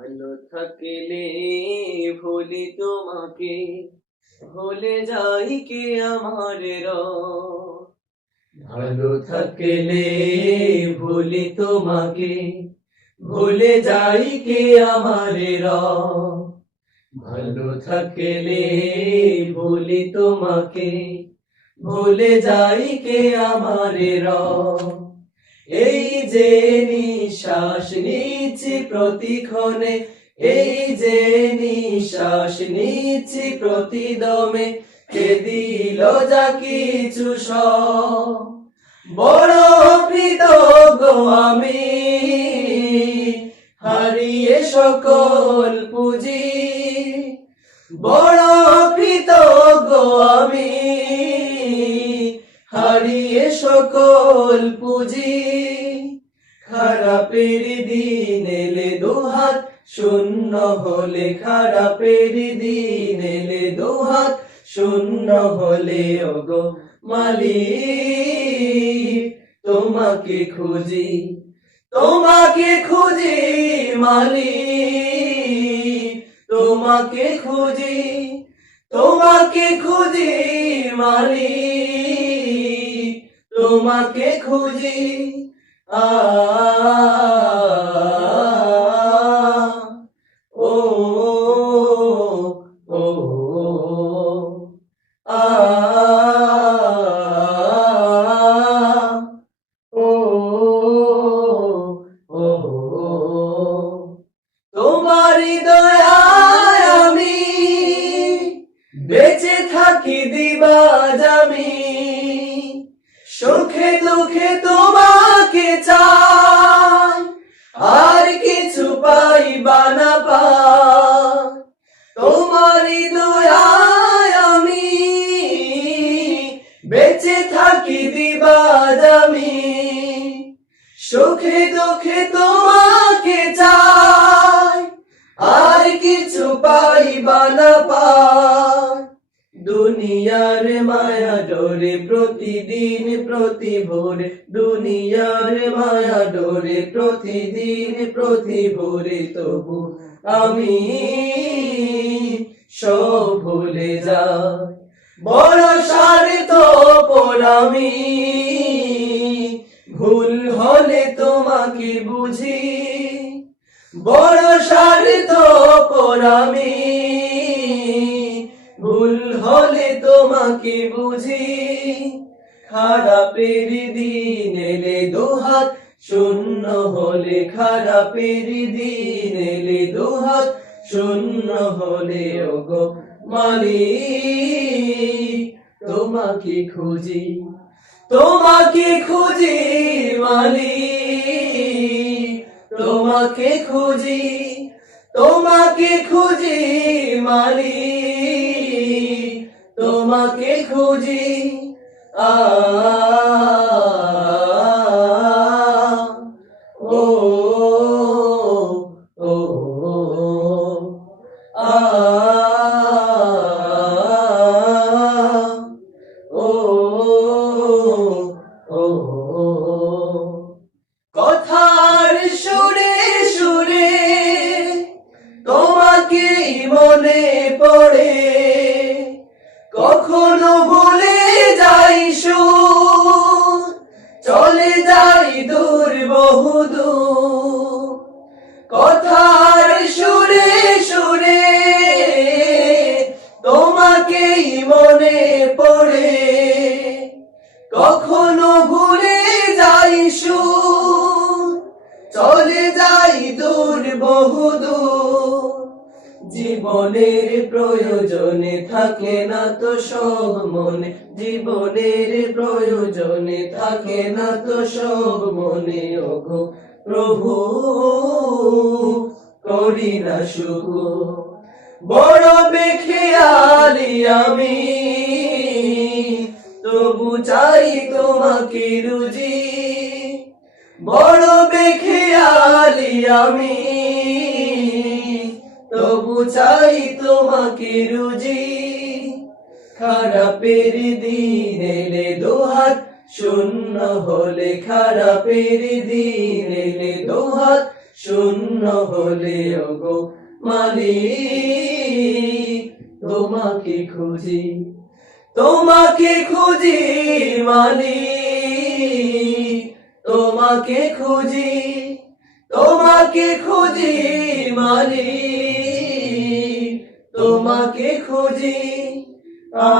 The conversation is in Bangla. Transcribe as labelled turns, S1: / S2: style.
S1: ভালো থাকলে ভুলি তোমাকে, ভুলে যাই কে আমার ভালো থাকলে ভুলি তোমাকে, ভুলে যাই কে আমার ভালো থাকলে ভুলি তোমাকে, ভুলে যাই কে আমার রব। এই যে নিঃশ্বাস নিচ্ছি প্রতিক্ষণে, এই যে নিঃশ্বাস নিচ্ছি প্রতিদমে, কে দিল যা কিছু বড় কৃতজ্ঞ আমি, হারিয়ে সকল পুঁজি। বড় হারিয়ে সকল পুঁজি, খারাপের দিন এলে দুহাত, শূন্য হলে খারাপের দিন এলে দুহাত, শূন্য হলে ওগো মালিক, তোমাকে খুঁজি তোমাকে খুঁজি মালিক, তোমাকে খুঁজি তোমাকে খুঁজি মালিক। তোমাকে খুঁজি। ও ও আ তোমারি দয়ায় আমি বেঁচে থাকি দিবাজ দুঃখে তোমাকে চাই। আর কিছু পাই বানা পাই তোমারি দয়ায় আমি বেঁচে থাকি দিবাজ আমি। সুখে দুঃখে তোমাকে চাই। আর কিছু পাই বানা পাই দুনিয়ার মায়া ডোরে প্রতিদিন প্রতি ভোরে দুনিয়ার মায়া ডোরে প্রতিদিন প্রতি ভোরে তবু আমি সব ভুলে যাই। বড় স্বার্থ আমি। ভুল হলে তোমাকে বুঝি। বড় স্বার্থ আমি। ভুল হলে তোমাকে বুঝি। খারাপের দিন এলে দুহাত, শূন্য হলে খারাপের দিন এলে দুহাত, শূন্য হলে ওগো মালিক, তোমাকে খুঁজি তোমাকে খুঁজি মালিক, তোমাকে খুঁজি তোমাকে খুঁজি মালিক। তোমাকে খুঁজি আ ও ও আ দূর কথার সুরে সুরে তোমাকেই মনে পড়ে। কখনো ভুলে যাই সুর, চলে যাই দূর বহুদূর। জীবনের প্রয়োজনে থাকে না তো সব মনে। জীবনের প্রয়োজনে থাকে না তো সব মনে। ওগো প্রভু, করি না শুভ বড় বেখেয়ালি আমি, তবু চাই তোমাকে রুজি। বড় বেখেয়ালি আমি তবু চাই তোমাকে রুজি। খারাপের দিন এলে দোহাত, শূন্য হলে খারাপের দিন এলে দুহাত, শূন্য হলে ওগো মালিক, তোমাকে খুঁজি। তোমাকে খুঁজি মালিক, তোমাকে খুঁজি। তোমাকে খুঁজি মালিক। তোমাকে খুঁজি। আ